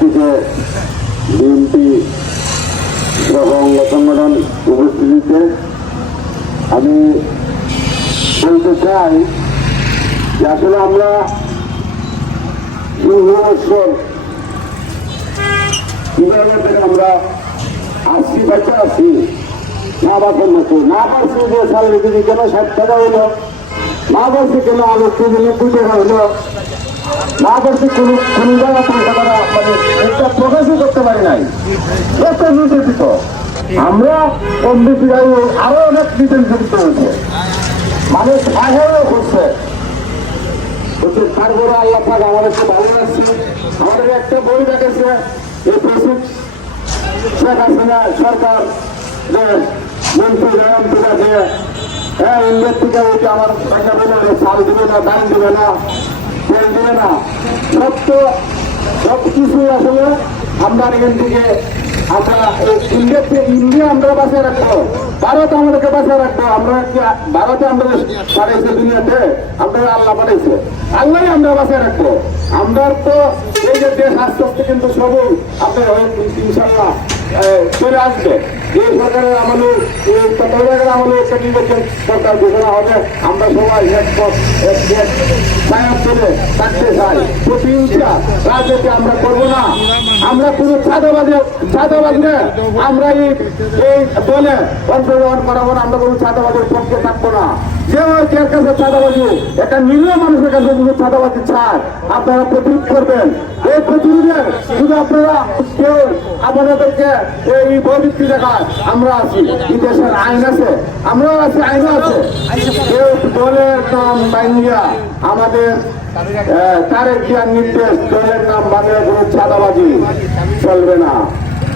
থেকে বিএনপি সহ অঙ্গ সংগঠন উপস্থিতিতে আমি বলতে চাই যে আসলে আমরা দীর্ঘ কীভাবে আমরা আসছি বাচ্চা আছি, না বাঁচার মতো? না পারছি যে স্যালারি যদি কেন? ষাট টাকা হইল না পারছি কেন? আলু কেজি নব্বই টাকা হইল না পারছি কোনো জায়গা পয়সা করা মানে একটা প্রকাশই করতে পারি নাই। এত নির্যাতিত আমরা কম আরও অনেক নির্যাতিত হয়েছে। মানুষ আঘাতও করছে। রাখছে আমাদের একটা বই দেখেছে, এই সরকার যে হ্যাঁ ইন্ডিয়ার দেবে না চাল দেবে না, দান দেবে না। তেল দেবে না। তো সব কিছুই আসলে আমরা এখান থেকে আমরা ভারত আমাদেরকে বাঁচিয়ে রাখব। আমরা ভারতে আমরা দুনিয়াতে? আমরা আল্লাহ পাঠাইছে আল্লাহ আমরা বাঁচিয়ে রাখব। আমরা তো এই যে দেশ আস্তে আস্তে কিন্তু সবই আপনার ইনশাল্লাহ চলে আসবে এই সরকারের আমলে, এই তত্ত্বাবধায়কের আমলে একটা নির্বাচন সরকার ঘোষণা হবে। আমরা সবাই থাকতে চাই। প্রতিহিংসা, রাজনীতি আমরা করব না। আমরা কোনো চাঁদাবাদে চাঁদাবাদে আমরা এই দলে অংশগ্রহণ করাবো না। আমরা কোনো চাঁদাবাদের পক্ষে থাকব না। ওই যার কাছে চাঁদাবাজি, একটা নিরীহ মানুষের কাছে যদি চাঁদাবাজি চায়, আপনারা প্রতিরোধ করবেন। এই প্রতিরোধের শুধু আপনারা কেউ আপনাদেরকে এই বৈভিত্তি দেখায়, আমরা আছি। দেশের আইন আছে, আমরাও আছি, আইনও আছে। কেউ দলের নাম বাঙ্গিয়া আমাদের তারেক জিয়ার নির্দেশ, দলের নাম বাংলা কোনো চাঁদাবাজি চলবে না।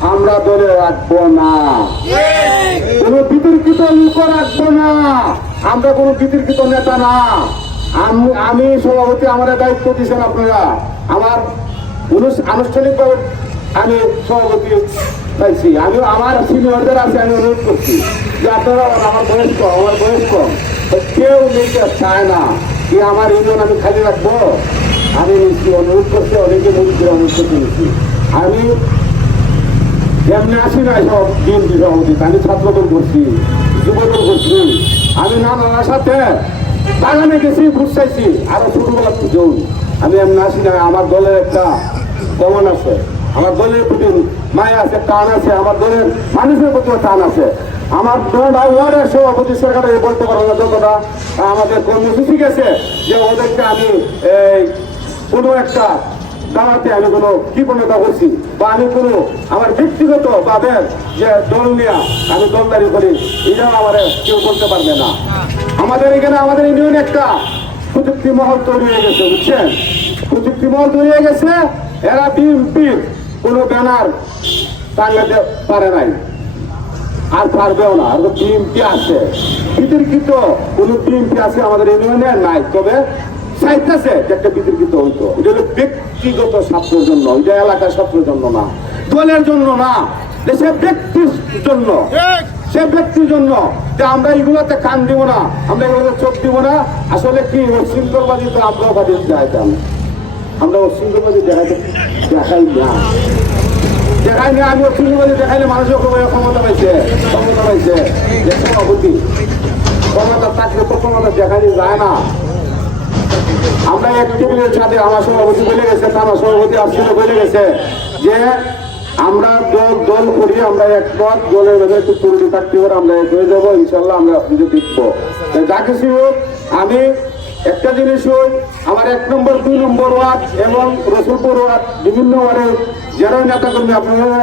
আমরা দলে রাখব না। কোন বিতর্কিত লোক রাখব না। আমরা কোন বিতর্কিত নেতা না। আম- সভাপতি আমার দায়িত্ব দিচ্ছেন আপনারা। আমার আনুষ্ঠানিকভাবে আমি সভাপতি পাইছি। আমি আমার সিনিয়রদের আছে, আমি অনুরোধ করছি যে আপনারা আমার বয়স কম, আমার বয়স কম। কেউ নিতে চায় না যে আমার ইউনিয়ন আমি খালি রাখব। আমি অনুরোধ করছি, অনেকে মুখে অনুরোধ করতে আমি এমনি আসি না সব বিএনপি সভাপতি আমি ছাত্রদল করছি, যুবদল করছি। আমি নানার সাথে বাগানে গেছি ঘুরছাইছি আরও ছোটবেলা যৌন আমি এমনি আসি না, আমার দলের একটা কমন আছে। আমার দলের প্রতি মায়া আছে, টান আছে। আমার দলের মানুষের প্রতি টান আছে। আমার দলটা ওয়ার্ডের সভাপতি সরকারে বলতে পারব না। যতটা আমাদের কর্মসূচি গেছে যে ওদেরকে আমি এই কোনো একটা দাঁড়াতে আমি কোনো কৃপণতা করছি বা আমি কোনো আমার ব্যক্তিগত ভাবে যে দল নিয়ে আমি দলদারি করি, এটা আমার কেউ বলতে পারবে না। আমাদের এখানে আমাদের ইউনিয়ন একটা প্রযুক্তি মহল তৈরি হয়ে গেছে, বুঝছেন? প্রযুক্তি মহল তৈরি হয়ে গেছে, এরা বিএনপির কোনো ব্যানার টাঙাতে পারে নাই। আর পারবেও না, আর বিএনপি আছে। বিতর্কিত কোন বিএনপি আছে আমাদের ইউনিয়নে নাই, তবে চাইতেছে যে একটা বিতর্কিত হইতো। এটা হলো ব্যক্তিগত স্বার্থের জন্য এটা এলাকার স্বার্থের জন্য না দলের জন্য না দেশের ব্যক্তির জন্য। সে ব্যক্তির জন্য যে আমরা এগুলোতে কান দিব না আমরা এগুলোতে চোখ দিব না আসলে কি সিঙ্গলবাদী তো আমরাও বাদী দেখাইতাম। আমরা সিঙ্গলবাদী দেখাইতে দেখাই না। দেখাইনি আমি অসুবিধা দেখাইলে মানুষের ক্ষমতা ক্ষমতা পাইছে ক্ষমতা পাইছে। যে সভাপতি ক্ষমতা থাকলে তো ক্ষমতা দেখানি যায় না। আমরা এক টেবিলের সাথে আমার সভাপতি বলে গেছে আমার সভাপতি আসছিল বলে গেছে। যে আমরা দল দল করি, আমরা একমত, দলের মধ্যে একটু তৈরি থাকতে পারে, আমরা এক হয়ে যাব, ইনশাল্লাহ আমরা আপনাকে দেখব। যা কিছু হোক, আমি একটা জিনিস হোক আমার এক নম্বর, দুই নম্বর ওয়ার্ড এবং রসুলপুর ওয়ার্ড, বিভিন্ন ওয়ার্ডের যারা নেতা কর্মী আপনারা,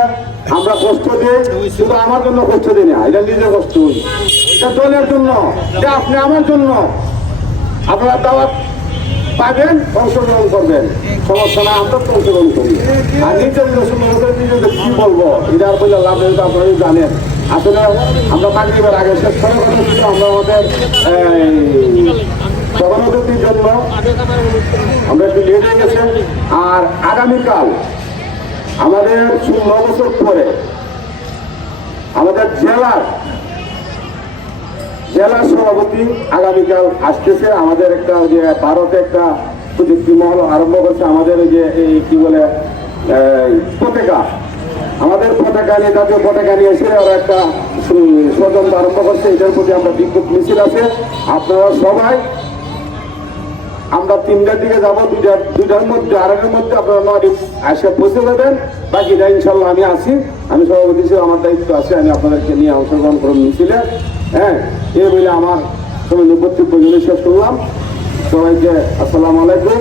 আমরা কষ্ট দিই, শুধু আমার জন্য কষ্ট দিই না, এটা নিজের কষ্ট হই। এটা দলের জন্য, এটা আপনি আমার জন্য। আপনারা দাওয়াত পাবেন, অংশগ্রহণ করবেন। সমস্যা না আমরা অংশগ্রহণ করি। আর নিজের নিজেদের কি বলব? এটা আর লাভ নেই আপনারা জানেন। আসলে আমরা মাগরিবের আগে শেষ করার কথা ছিল, আমরা আমাদের সভাপতির জন্য আমরা একটু লেট হয়ে গেছে। আর আগামীকাল, আমাদের শূন্য বছর পরে, আমাদের জেলার জেলা সভাপতি আগামীকাল আসতেছে। আমাদের একটা যে ভারতে একটা প্রযুক্তি মহল আরম্ভ করছে আমাদের যে এই কি বলে পতাকা। আমাদের পতাকা নিয়ে তাদের পতাকা নিয়ে এসে ওরা একটা ষড়যন্ত্র আরম্ভ করছে। এটার প্রতি আমরা বিক্ষোভ মিছিল আছে। আপনারা সবাই আমরা তিনটার দিকে যাব। দুইটার দুইটার মধ্যে, আড়াইটার মধ্যে আপনারা নয় আসে পৌঁছে যাবেন। বাকিটা ইনশাল্লাহ আমি আসি আমি সভাপতি হিসেবে আমার দায়িত্ব আছে। আমি আপনাদেরকে নিয়ে অংশগ্রহণ করুন মিছিলে। হ্যাঁ এই বলে আমার সময় বক্তব্য শেষ করলাম। সবাইকে আসসালামু আলাইকুম।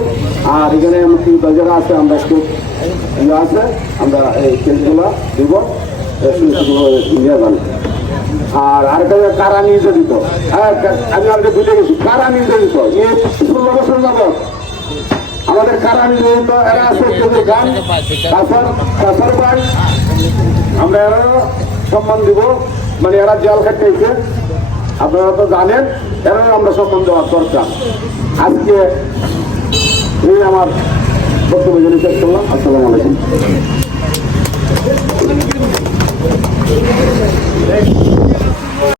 আর এখানে মুসলিম যারা আছে আমরা একটু ইয়ে আছে আমরা এই কেসগুলা দিব। এ, আর আরেকটা কারা নির্যাতিত? হ্যাঁ আমি আপনাকে বুঝে গেছি। কারা নির্যাতিত? এই ষোলো বছর যাবত আমাদের কারা নির্যাতিত? এরা আছে গান কাসার কাসার আমরা এরা সম্মান দিব। মানে এরা জেল খাটিয়েছে আপনারা তো জানেন এরাই আমরা সম্মান দেওয়ার দরকার। আজকে এই আমার বক্তব্য জন্য শেষ করলাম। আসসালামু আলাইকুম।